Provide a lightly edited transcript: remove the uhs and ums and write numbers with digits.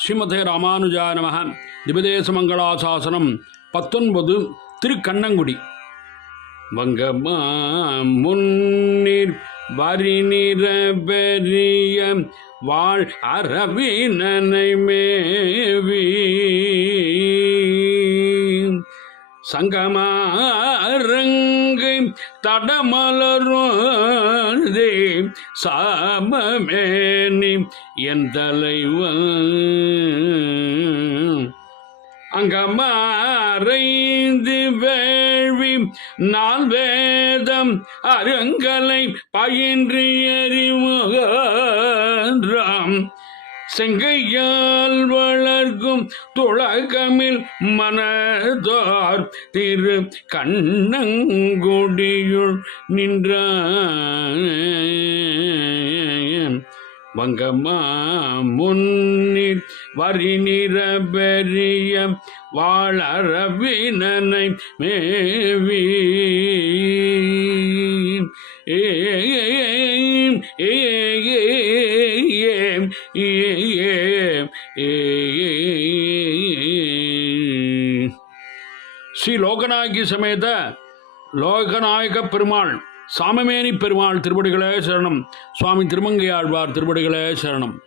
ஸ்ரீமதே ராமானுஜாய நமஹ. திபதேச மங்களாசாசனம் 19 திருக்கண்ணங்குடி. வங்கமா முன்னீர் வரி நிற பெரிய வாழ் அரவினனை மேவி சங்கமாரங்கை தடமலரோதே சாமமேனி என் தலைவன் அங்கமாரைந்து வேள்வி நால் வேதம் அருங்கலை பயின்று எறிமுகம் செங்கையால் வளர்க்கும் துளகமில் மனதோர் திரு கண்ணங்குடியுள் நின்ற வங்கமா முன்னில் வரி நிற பெரிய வாழரவினனை மேவி ஸ்ரீ லோகநாயகி சமேத லோகநாயக பெருமாள் சாமமேனி பெருமாள் திருவடிகளே சரணம். சுவாமி திருமங்கையாழ்வார் திருவடிகளே சரணம்.